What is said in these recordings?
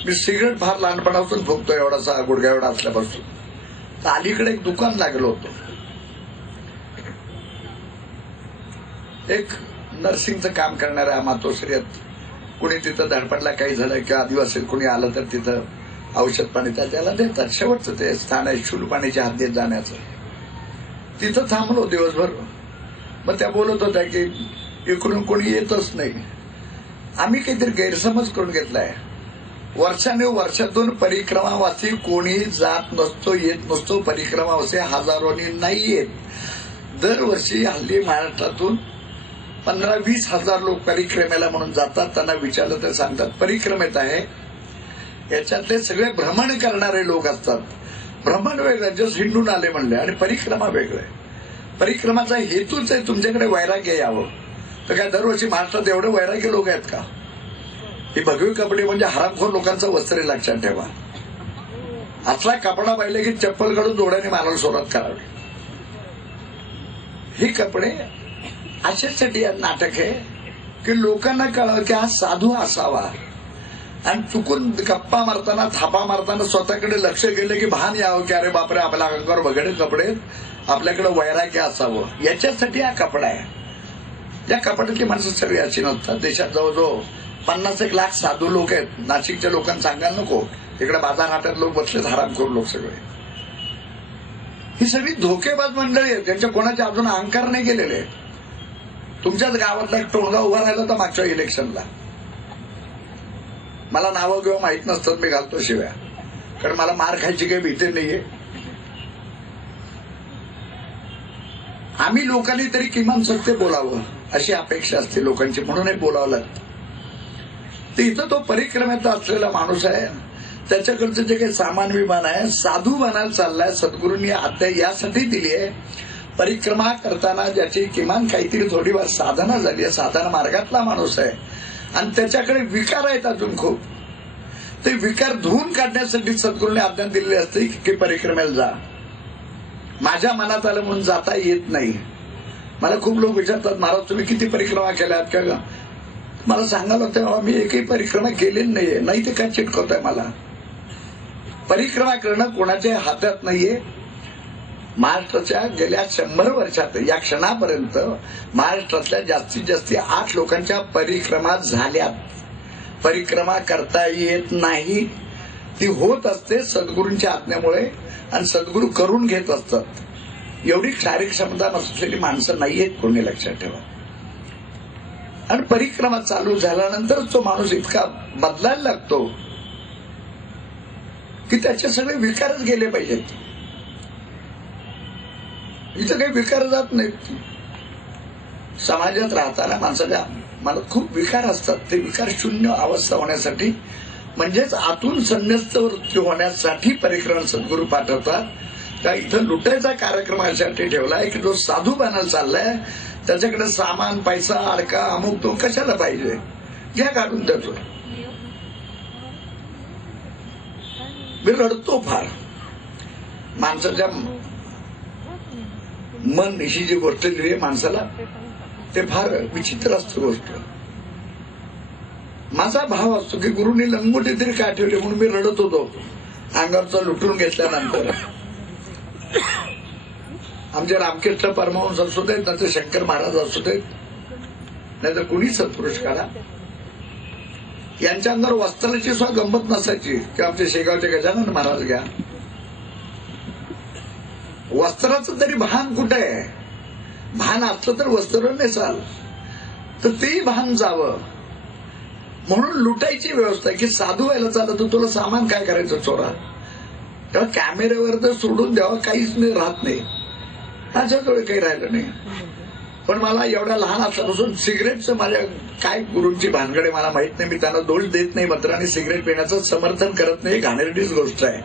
मी cigarette फार लहानपणापासून फुकतो, एवढासा गुडघ्या एवढा असल्यापासून. तर अलीकडे एक दुकान लागलं होतं, एक नर्सिंगचं काम करणाऱ्या मातोश्रीत. कुणी तिथं धडपडला, काही झालं किंवा आदिवासी कुणी आलं तर तिथं औषध पाणी त्याला देतात. शेवटचं ते स्थान आहे शूलपाणीच्या हद्दीत जाण्याचं. तिथं थांबलो दिवसभर. मग त्या बोलत होत्या की इकडून कोणी येतच नाही. आम्ही काहीतरी गैरसमज करून घेतलाय. वर्षातून परिक्रमावासी कोणी जात नसतो, येत नसतो. परिक्रमावासी हजारोनी नाही येत. दरवर्षी हल्ली महाराष्ट्रातून 15-20 हजार लोक परिक्रमेला म्हणून जातात. त्यांना विचारलं तर सांगतात परिक्रमेत आहे. याच्यातले सगळे भ्रमण करणारे लोक असतात. भ्रमण वेगळं, जस्ट हिंडून आले म्हणले, आणि परिक्रमा वेगळं. परिक्रमाचा हेतूच आहे तुमच्याकडे वैराग्य यावं. तर काय दरवर्षी महाराष्ट्रात एवढे वैराग्य लोक आहेत का? ही भगवी कपडे म्हणजे हरामखोर लोकांचं वस्त्र, लक्षात ठेवा. असला कपडा पाहिले की चप्पल काढून जोड्याने मारायला सुरुवात करावी. ही कपडे अशासाठी नाटक आहे की लोकांना कळावं की हा साधू असावा. आणि चुकून गप्पा मारताना, थापा मारताना स्वतःकडे लक्ष गेलं की भान यावं की अरे बापरे, आपल्या अंगावर बघडे कपडे, आपल्याकडे वैराग्य असावं. याच्यासाठी हा कपडा आहे. या कपड्यातली माणसं सगळी अशी नसतात. देशात जवळजवळ 50-1 लाख साधू लोक आहेत. नाशिकच्या लोकांना सांगायला नको, इकडे बाजारहाटात लोक बसलेत, हरामखोर लोक सगळे. ही सगळी धोकेबाज मंडळी आहेत, त्यांच्या कोणाचे अजून अहंकार नाही गेलेले. तुमच्याच गावातला एक टोणगा उभा राहिला होता मागच्या इलेक्शनला. मला नावं किंवा माहित नसतात, मी घालतो शिव्या, कारण मला मार खायची काही भीती नाहीये. आम्ही लोकांनी तरी किमान सत्य बोलावं अशी अपेक्षा असते लोकांची, म्हणून हे बोलावं लागतं. तर इथं तो परिक्रमेत असलेला माणूस आहे, त्याच्याकडचं जे काही सामान विमान आहे, साधू बनायला चाललाय. सद्गुरूंनी आज्ञा यासाठी दिली आहे, परिक्रमा करताना ज्याची किमान काहीतरी थोडीफार साधना झाली आहे, साधना मार्गातला माणूस आहे, आणि त्याच्याकडे विकार आहेत अजून खूप. ते विकार धुवून काढण्यासाठी सद्गुरूंनी आज्ञा दिलेली असते की परिक्रमेला जा. माझ्या मनात आलं म्हणून जाता येत नाही. मला खूप लोक विचारतात, महाराज तुम्ही किती परिक्रमा केल्यात का? मला सांगायला तेव्हा मी एकही परिक्रमा केलेली नाहीये. नाही ते काय चिटकवत आहे मला. परिक्रमा करणं कोणाच्या हातात नाहीये. महाराष्ट्राच्या गेल्या 100 वर्षात या क्षणापर्यंत महाराष्ट्रातल्या जास्तीत जास्त 8 लोकांच्या परिक्रमा झाल्यात. परिक्रमा करता येत नाही, ती होत असते सद्गुरूंच्या आज्ञेमुळे, आणि सद्गुरू करून घेत असतात. एवढी शारीरिक क्षमता नसलेली माणसं नाहीयेत कोणी, लक्षात ठेवा. आणि परिक्रमा चालू झाल्यानंतर तो माणूस इतका बदलायला लागतो की त्याचे सगळे विकारच गेले पाहिजेत. इथं काही विकार जात नाहीत. समाजात राहताना माणसाच्या मनात खूप विकार असतात. ते विकार शून्य अवस्था होण्यासाठी, म्हणजेच आतून संन्यस्त वृत्ती होण्यासाठी परिक्रम सद्गुरू पाठवतात. त्या इथं लुटायचा कार्यक्रम यासाठी ठेवलाय की जो साधू बनायला चाललाय त्याच्याकडे सामान, पैसा, अडका, अमुक तो कशाला पाहिजे, घ्या काढून देतो. मी रडतो फार. माणसाच्या मन ही जी गोष्ट दिली आहे माणसाला, ते फार विचित्र असतं गोष्ट. माझा भाव असतो की गुरुनी लंगोटी तरी काय ठेवले म्हणून मी रडत होतो अंगावरचा लुटून घेतल्यानंतर. आमचे रामकृष्ण परमहंस असू देत, नाही तर शंकर महाराज असू देत, नाही तर कुणी सत्पुरुष काढा, यांच्या अंगावर वस्त्राची सुद्धा गंमत नसायची. की आमचे शेगावचे गजानन महाराज घ्या, वस्त्राचं तरी भान कुठे आहे? भान असलं तर वस्त्र नेसाल, तर तेही भान जावं म्हणून लुटायची व्यवस्था की साधू व्हायला चालत तर तुला सामान काय करायचं चोरा, तेव्हा कॅमेऱ्यावर तर सोडून द्यावं, काहीच नाही राहत नाही. माझ्याजवळ काही राहिलं नाही. पण मला एवढ्या लहान असल्यापासून सिगरेटचं माझ्या काय गुरूंची भानगडे मला माहित नाही. मी त्यांना दोष देत नाही मात्र, आणि सिगरेट पिण्याचं समर्थन करत नाही, घाणेरडीच गोष्ट आहे,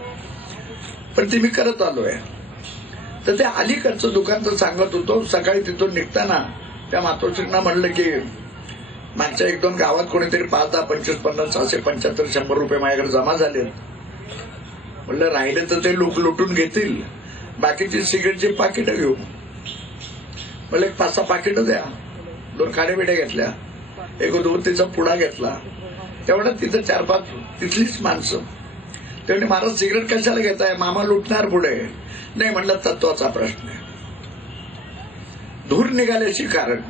पण ती मी करत आलोय. तर ते अलीकडचं दुकान तर सांगत होतो. सकाळी तिथून निघताना त्या मातोश्रींना म्हणलं की मागच्या 1-2 गावात कोणीतरी 5, 10, 25, 50, 600, 75, 100 रुपये माझ्याकडे जमा झाले. म्हणलं राहिले तर ते लोक लुटून घेतील, बाकीची सिगरेटची पाकिटं घेऊ. म्हणलं 5-6 पाकिटं द्या. 2 काड्याबिड्या घेतल्या, एक उदबत्तीचा पुडा घेतला, तेवढा तिथं 4-5 तिथलीच माणसं. ते म्हणजे महाराज सिगरेट कशाला घेताय, मामा लुटणार पुढे. नाही म्हणलं तत्वाचा प्रश्न आहे. धूर निघाल्याची कारण.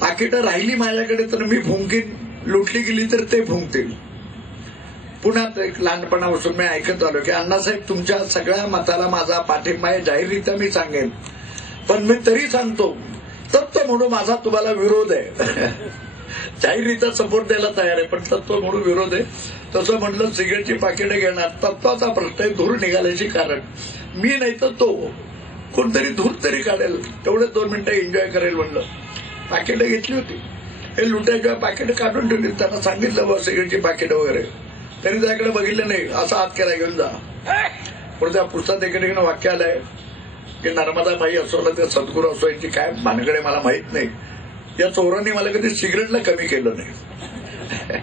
पाकिटं राहिली माझ्याकडे तर मी फुंकीन, लुटली गेली तर ते फुंकतील. पुण्यात एक लहानपणापासून मी ऐकत आलो की अण्णासाहेब तुमच्या सगळ्या मताला माझा पाठिंबा आहे, जाहीररित्या मी सांगेन, पण मी तरी सांगतो तत्व म्हणून माझा तुम्हाला विरोध आहे. जाहीररित्या सपोर्ट द्यायला तयार आहे, पण तत्व म्हणून विरोध आहे. तसं म्हटलं सिगरेटची पाकिटं घेणार, तत्वाचा प्रश्न आहे, धूर निघाल्याची कारण. मी नाही तर तो कोणतरी धूर तरी काढेल, तेवढे 2 मिनिटं एन्जॉय करेल म्हणलं. पाकिटं घेतली होती, हे लुटायच्या पाकिटं काढून ठेवली. त्यांना सांगितलं बा सिगरेटची पाकिटं वगैरे, त्यांनी त्याकडे बघितलं नाही, असा हात केला घेऊन जा. पण त्या पुस्तकात एका वाक्य आलंय की नर्मदाबाई असो ना त्या सद्गुरू असो, यांची काय भानगडे मला माहित नाही, या चोरांनी मला कधी सिगरेटला कमी केलं नाही.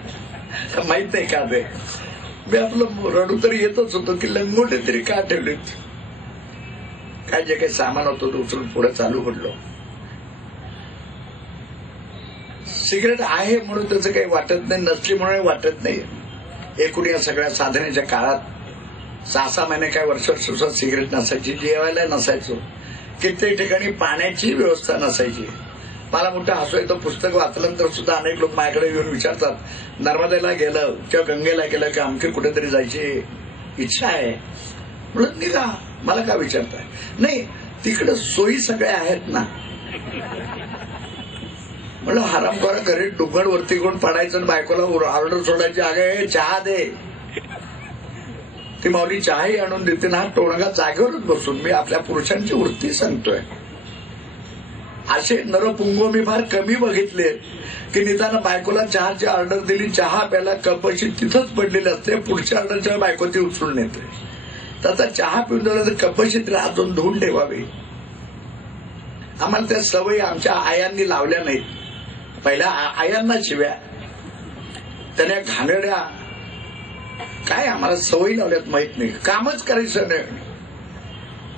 माहित नाही का ते. मी आपलं रडू तरी येतच होतो की लंगोटे तरी का ठेवलेत. काय जे काही सामान होतं ते उचलून पुढे चालू पडलो. सिगरेट आहे म्हणून त्याचं काही वाटत नाही, नसली म्हणून वाटत नाही. एकूण या सगळ्या साधनेच्या काळात 6-6 महिने काय वर्ष सुद्धा सिगरेट नसायची, जेवायला नसायचो, कित्येक ठिकाणी पाण्याची व्यवस्था नसायची. मला मोठं हसू येतं. पुस्तक वाचल्यानंतर सुद्धा अनेक लोक माझ्याकडे येऊन विचारतात, नर्मदेला गेलं किंवा गंगेला गेलं की आमची कुठेतरी जायची इच्छा आहे. म्हणून निघा, मला का विचारताय. नाही, तिकडे सोयी सगळ्या आहेत ना. म्हणलं हरामखोरा घरी डुंगर वरती कोण पडायचं आणि बायकोला ऑर्डर सोडायची, अगे चहा दे. ती माऊली चहाही आणून देते ना, टोणगा जागेवरच बसून. मी आपल्या पुरुषांची वृत्ती सांगतोय. असे नरपुंग मी फार कमी बघितले की निदान बायकोला चहाची ऑर्डर दिली, चहा प्याला, कपशी तिथंच पडलेली असते, पुढच्या ऑर्डरच्या बायको ती उचलून येते. त्याचा चहा पिऊन झाला तर कपशी तिला अजून धुवून ठेवावी. आम्हाला त्या सवयी आमच्या आयांनी लावल्या नाहीत. पहिल्या आयांना शिव्या, त्याने घाणेरड्या काय आम्हाला सवयी लावल्यात माहित नाही, कामच करायचं नाही.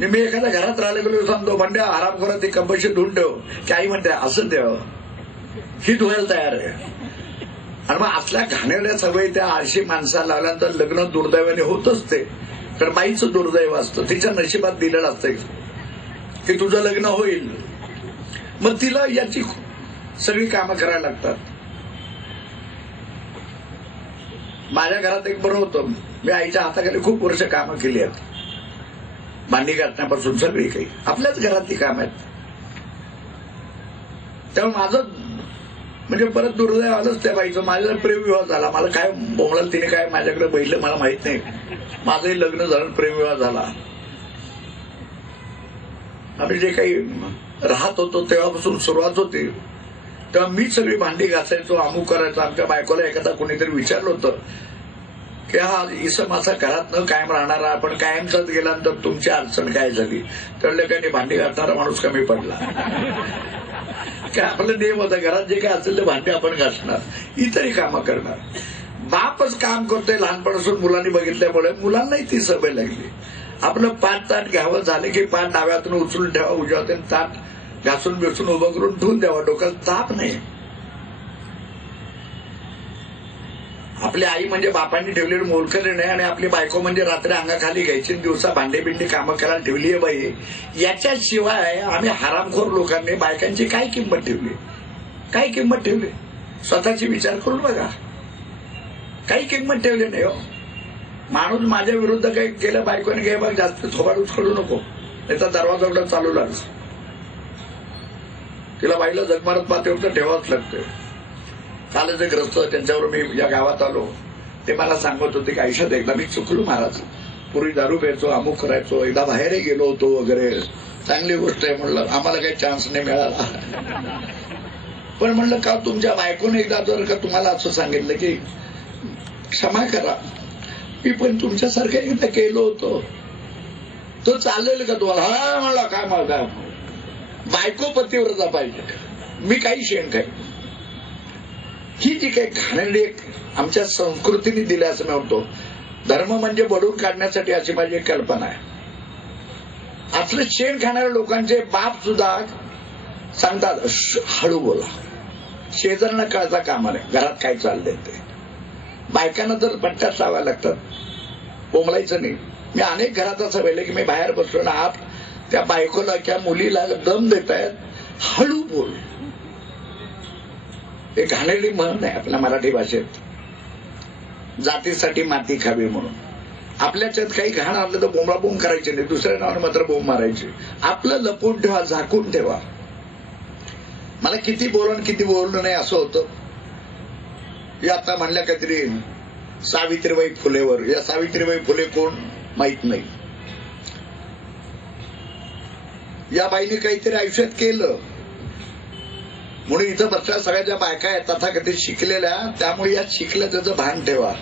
मी एखाद्या घरात राहिलं गेलो सांगतो, म्हणजे आराम ती कपशी धुवून ठेव, की आई म्हणते असं द्यावं, ही धुवायला तयार आहे. आणि मग असल्या घाणेरड्या सवयी त्या आळशी माणसाला लावल्यानंतर लग्न दुर्दैवाने होतच ते. कारण बाईचं दुर्दैव असतं, तिच्या नशिबात दिलेलं असतं की तुझं लग्न होईल. मग तिला याची सगळी कामं करायला लागतात. माझ्या घरात एक बरं होतं, मी आईच्या हाताखाली खूप वर्ष कामं केली आहेत. भांडी घासण्यापासून सगळी काही आपल्याच घरातली कामं आहेत. त्यामुळे माझं म्हणजे परत दुर्दैव आलंच त्या बाईचं. माझा प्रेमविवाह झाला. मला काय बोंगळाल तिने काय माझ्याकडे बघितलं मला माहित नाही. माझंही लग्न झालं, प्रेमविवाह झाला. आम्ही जे काही राहत होतो तेव्हापासून सुरुवात होती. तेव्हा मी सगळी भांडी घासायचो, अमुक करायचो. आमच्या बायकोला एखादा कोणीतरी विचारलं होतं की हा इसम असा घरात न कायम राहणारा, आपण कायमचाच गेल्यानंतर तुमची अडचण काय झाली. त्यावेळेला काही भांडी घासणारा माणूस कमी पडला. काय आपलं नेम होता, घरात जे काय असेल ते भांडी आपण घासणार, इतरही कामं करणार. बापच काम करतोय लहानपणापासून मुलांनी बघितल्यामुळे मुलांनाही ती सवय लागली. आपलं पाठ ताट घ्यावं झालं की पाठ डाव्यातून उचलून ठेवा, उजव्यातून ताट घासून बिसून उभं करून ठेवून द्यावा, डोक्यात ताप नाही. आपली आई म्हणजे बापांनी ठेवलेली मोलकरी नाही, आणि आपली बायको म्हणजे रात्री अंगाखाली घ्यायची, दिवसा भांडेबिंडी कामं करायला ठेवली आहे बाई. याच्याशिवाय आम्ही हरामखोर लोकांनी बायकांची काय किंमत ठेवली, काय किंमत ठेवली, स्वतःची विचार करून बघा. काही किंमत ठेवली नाही हो. माणूस माझ्या विरुद्ध काही केलं बायकोने, घे बघ जास्त थोबाड उचकडू नको, त्याचा दरवाजा उघडा चालू लागला. तिला बाईला जगमारत पातळीवर ठेवावंच लागतं. काल जे ग्रस्त त्यांच्यावर मी या गावात आलो, ते मला सांगत होते की आयुष्यात एकदा मी चुकलो महाराज, पूर्वी दारू प्यायचो, अमुक करायचो, एकदा बाहेरही गेलो होतो वगैरे, चांगली गोष्ट आहे. म्हणलं आम्हाला काही चान्स नाही मिळाला. पण म्हणलं का तुमच्या बायकोने एकदा जर का तुम्हाला असं सांगितलं की क्षमा करा, मी पण तुमच्यासारखं एकदा केलो होतो, तो चालेल का तुम्हाला? हा म्हणला काय मला बायको पतीव्रता पाहिजे, मी काही शेण काय. ही जी काही घाणेरडी आमच्या संस्कृतीने दिली असं मी म्हणतो. धर्म म्हणजे बडून काढण्यासाठी अशी माझी एक कल्पना आहे. आपलं शेण खाणाऱ्या लोकांचे बाप सुद्धा सांगतात हळू बोला, शेजाऱ्यांना कळता कामा नये घरात काय चाललंय ते. बायकांना तर पट्ट्यात लावायला लागतात, बोंबलायचं नाही. मी अनेक घरात असं पाहिलं की मी बाहेर बसलो ना, आप त्या बायकोला किंवा मुलीला दम देत आहेत, हळू बोल. हे घाणेरडी म्हण आहे आपल्या मराठी भाषेत, जातीसाठी माती खावी म्हणून. आपल्याच्यात काही घाण आणलं तर बोंबाबोंब करायचे नाही, दुसऱ्या नावाने मात्र बोंब मारायची. आपलं लपून ठेवा, झाकून ठेवा. मला किती बोलून किती बोलणं नाही असं होतं. या आता म्हणल्या काहीतरी सावित्रीबाई फुलेवर. या सावित्रीबाई फुले कोण माहित नाही. या बाईने काहीतरी आयुष्यात केलं म्हणून इथं बसल्या सगळ्या ज्या बायका आहेत तथाकथित शिकलेल्या, त्यामुळे या शिकल्या त्याचं भान ठेवा.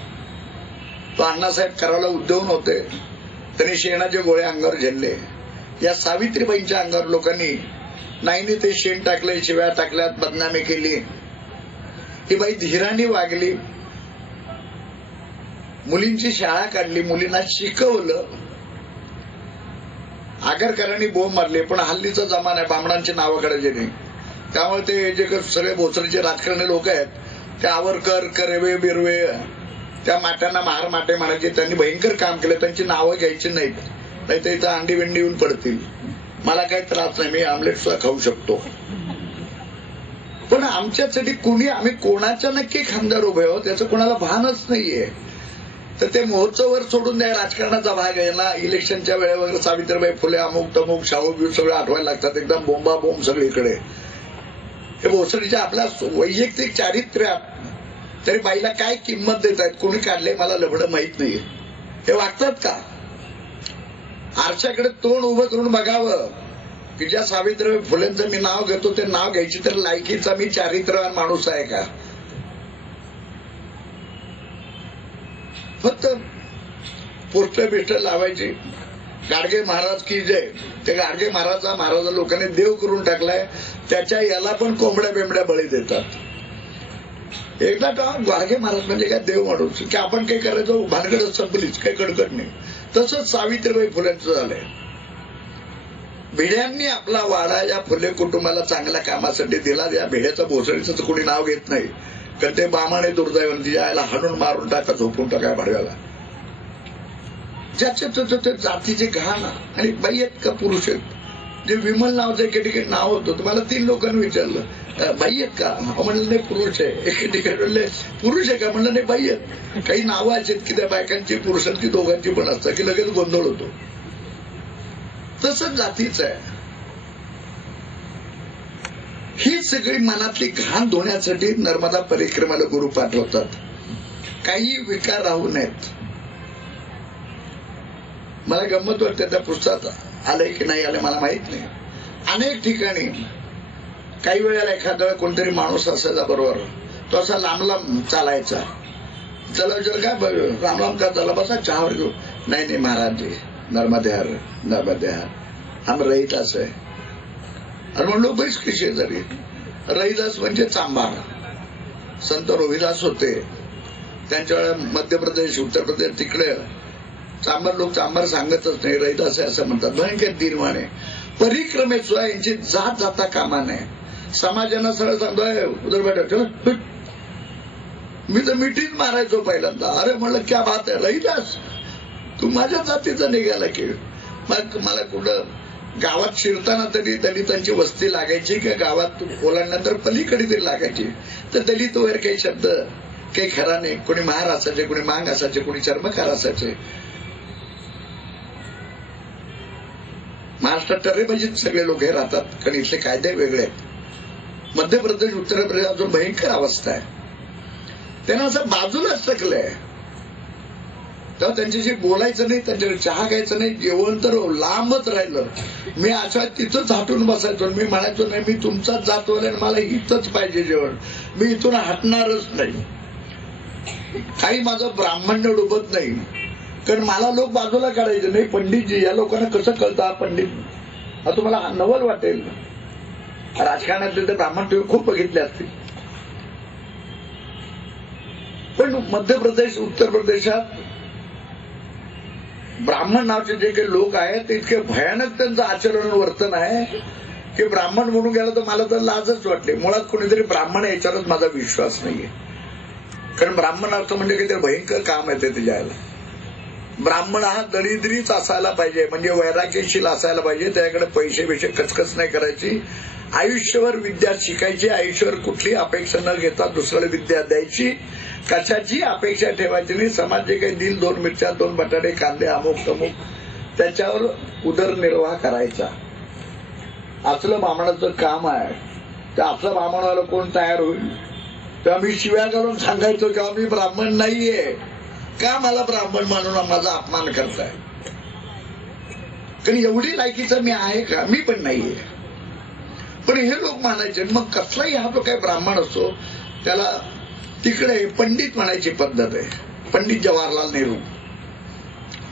तो अण्णासाहेब करायला उद्योन होते, त्यांनी शेणाचे गोळे अंगावर झेलले. या सावित्रीबाईंच्या अंगावर लोकांनी नाही ते शेण टाकले, शिव्या टाकल्यात, बदनामी केली. ही बाई धीराने वागली, मुलींची शाळा काढली, मुलींना शिकवलं. आगरकरांनी बोंब मारली, पण हल्लीचा जमाना आहे बामणांची नावं काढायची नाही. त्यामुळे ते जे सगळे भोसरीचे राजकारणी लोक आहेत, ते आवरकर, करवे, बिरवे, त्या माट्यांना महार माटे म्हणायचे. त्यांनी भयंकर काम केलं, त्यांची नावं घ्यायची नाहीत, नाही तर इथं अंडी बिंडी येऊन पडतील. मला काही त्रास नाही, मी आमलेट सुद्धा खाऊ शकतो. पण आमच्यासाठी कुणी, आम्ही कोणाच्या नक्की खांद्यावर उभे आहोत याचं कोणाला भानच नाहीये. तर ते महोत्सववर सोडून द्या, राजकारणाचा भाग आहे ना. इलेक्शनच्या वेळेवर सावित्रीबाई फुले, अमुक तमुक, शाहू बिहू सगळे आठवायला लागतात, एकदम बोंबा बोंब सगळीकडे. हे भोसरीच्या आपल्या वैयक्तिक चारित्र्यात तरी बाईला काय किंमत देत आहेत, कोणी काढले मला लवडं माहित नाही. हे वागतात का? आरशाकडे तोंड उभं करून बघावं की ज्या सावित्रीबाई फुलेंचं मी नाव घेतो ते नाव घ्यायची तर लायकीचा मी चारित्र्यवान माणूस आहे का? फक्त पोस्टर बिस्टर लावायची, गाडगे महाराज की जय. ते गाडगे महाराज लोकांनी देव करून टाकलाय, त्याच्या याला पण कोंबड्या बिंबड्या बळी देतात. एकदा गाडगे महाराज म्हणजे काय देव माणूस की आपण काही करायचो, भानगड संपलीच, काही कडकड नाही. तसंच सावित्रीबाई फुलेंचं झालंय. भिड्यांनी आपला वाडा या फुले कुटुंबाला चांगल्या कामासाठी दिला. या भिड्याचं भोसडीचं तर कोणी नाव घेत नाही, कारण ते बामाने दुर्दैवाने यायला हाणून मारून टाका, झोपून टाका भाडव्याला. ज्याचे ते जातीचे घाण. आणि बाई आहेत का पुरुष आहेत? जे विमल नावाचं एके ठिकाणी नाव होतं, मला 3 लोकांनी विचारलं बाई आहेत का? म्हणलं नाही पुरुष आहे. एके ठिकाणी म्हणले पुरुष आहे का? म्हणलं नाही बाई आहेत. काही नावं आहेत की त्या बायकांची पुरुषांची दोघांची पण असतात की लगेच गोंधळ होतो. तसंच जातीचं आहे. ही सगळी मनातली घाण धुण्यासाठी नर्मदा परिक्रमाला गुरु पाठवतात. काही विकार राहू नयेत. मला गंमत वाटते, त्या पुस्तकात आलंय की नाही आलंय मला माहित नाही. अनेक ठिकाणी काही वेळेला एखादा कोणतरी माणूस असायचा बरोबर, तो असा लांब लांब चालायचा. चला विचार काय लांब लांब का चालला? बसा चहावर घेऊ. नाही महाराज जी, नर्मदे हर हम रहिदास आहे. आणि म्हणलो बैस की शेजारी. रहिदास म्हणजे चांभार. संत रोहिदास होते, त्यांच्या वेळेला मध्य प्रदेश, उत्तर प्रदेश तिकडे चांभार लोक चांभार सांगतच नाही, रहिदास आहे असं म्हणतात. भयंकर दिनवाने परिक्रमेत सुद्धा यांची जात जाता कामा नये. समाजानं सरळ सांगतोय उधर बैठा, मी तर मिठीच मारायचो पहिल्यांदा. अरे म्हणलं क्या बात आहे रहिदास, तू माझ्या जातीचा निघाला की. मग मला कुठं गावात शिरताना तरी दलितांची वस्ती लागायची किंवा गावात ओलांडल्यानंतर पलीकडे तरी लागायची. तर दलित वगैरे काही शब्द काही खरा नाही. कोणी महार असायचे, कोणी मांग असायचे, कोणी चर्मकार असायचे. महाराष्ट्रात टरेबाजीत सगळे लोक हे राहतात, कारण इथले कायदे वेगळे आहेत. मध्य प्रदेश, उत्तर प्रदेश अजून भयंकर अवस्था आहे. त्यांना असं बाजूलाच टाकलंय. तेव्हा त्यांच्याशी बोलायचं नाही, त्यांच्याकडे चहा घ्यायचं नाही, जेवण तर लांबच राहिलं. मी अशा तिथंच हटून बसायचो. मी म्हणायचो नाही मी तुमचाच जातो आणि मला इथंच पाहिजे जेवण, मी इथून हटणारच नाही. काही माझं ब्राह्मण्य डुबत नाही, कारण मला लोक बाजूला काढायचे नाही. पंडितजी, या लोकांना कसं कळतं हा पंडित? हा तुम्हाला नवल वाटेल. राजकारणातले तर ब्राह्मण तुम्ही खूप बघितले असतील, पण मध्य प्रदेश, उत्तर प्रदेशात ब्राह्मण नावाचे जे काही लोक आहेत ते इतके भयानक त्यांचं आचरण वर्तन आहे की ब्राह्मण म्हणून गेलं तर मला तर लाजच वाटते. मुळात कोणीतरी ब्राह्मण याच्यावरच माझा विश्वास नाहीये. कारण ब्राह्मण अर्थ म्हणजे काहीतरी भयंकर काम येते त्याच्याला. ब्राह्मण हा दरिद्रीच असायला पाहिजे, म्हणजे वैराग्यशील असायला पाहिजे, त्याकडे पैसे बिशे कचकच नाही करायची, आयुष्यभर विद्या शिकायची, आयुष्यभर कुठली अपेक्षा न घेता दुसऱ्याला विद्या द्यायची, कशाची अपेक्षा ठेवायची नाही. समाज जे काही दिल 2 मिरच्या 2 बटाटे कांदे अमुक तमुक त्याच्यावर उदरनिर्वाह करायचा, असलं ब्राह्मणाचं काम आहे. तर असलं ब्राह्मणाला कोण तयार होईल? तेव्हा मी शिव्या घालून सांगायचो की मी ब्राह्मण नाहीये, का मला ब्राह्मण मानून माझा अपमान करताय? कारण एवढी लायकीचं मी आहे का? मी पण नाहीये. पण हे लोक मानायचे. मग कसलाही हा जो काही ब्राह्मण असतो त्याला तिकडे पंडित म्हणायची पद्धत आहे. पंडित जवाहरलाल नेहरू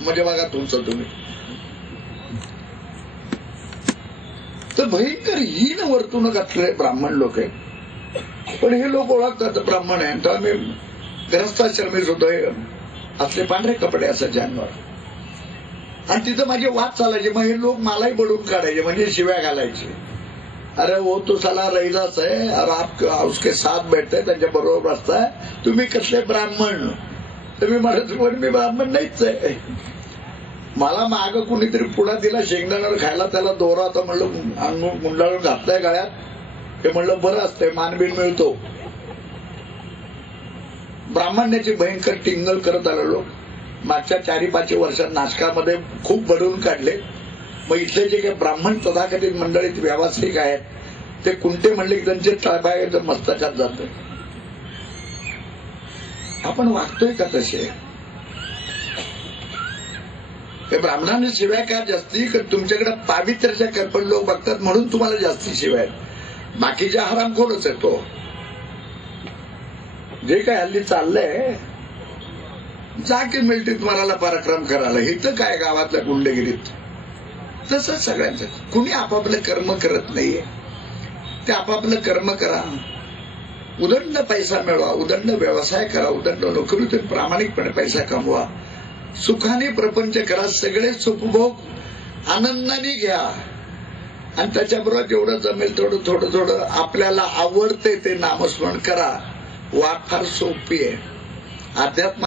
म्हणजे बघा तुमचं तुम्ही. तर भयंकर हीन वर्तणूक असलेले ब्राह्मण लोक आहेत. पण हे लोक ओळखतात ब्राह्मण आहे. तर आम्ही ग्रस्ताश्रमीच होतो, असले पांढरे कपडे असायचे अंगावर, आणि तिथं माझे वाद चालायचे. मग हे लोक मलाही बडून काढायचे, म्हणजे शिव्या घालायचे. अरे वो तो साला रहिदास है और आप उसके साथ बैठताय, त्यांच्या बरोबर बसताय, तुम्ही कसले ब्राह्मण? तर मी म्हणत मी ब्राह्मण नाहीच आहे. मला माग कुणीतरी पुढा दिला शेंगदाण्यावर खायला, त्याला दोरा होता, म्हणलं अंग मुंडाळून घातलाय गळ्यात, हे म्हणलं बरं असतंय, मानबीन मिळतो. ब्राह्मण्याची भयंकर टिंगल करत आले लोक. मागच्या 4-5 वर्षात नाशकामध्ये खूप बडवून काढले. मग इथले जे काही ब्राह्मण तथाकथित मंडळीत व्यावसायिक आहेत ते कुंटे म्हणले की त्यांचे तळपाय मस्तकात जात. आपण वागतोय का तसे? हे ब्राह्मणांनी शिवाय का जास्ती? तुमच्याकडे पावित्र्याच्या कल्पन लोक बघतात म्हणून तुम्हाला जास्ती शिवाय. बाकीच्या हरामखोरच आहे तो. जे काय हल्ली चाललंय, जा की मिळतीत मराला पराक्रम करायला, इथं काय गावातल्या गुंडगिरीत. तसंच सगळ्यांचं. कुणी आपापलं कर्म करत नाहीये. ते आपापलं कर्म करा, उदंड पैसा मिळवा, उदंड व्यवसाय करा, उदंड नोकरीतून प्रामाणिकपणे पैसा कमवा, सुखाने प्रपंच करा, सगळे सुखभोग आनंदाने घ्या, आणि त्याच्याबरोबर जेवढं जमेल तेवढं थोडं थोडं आपल्याला आवडते ते नामस्मरण करा. वाट फार सोपी आहे. अध्यात्म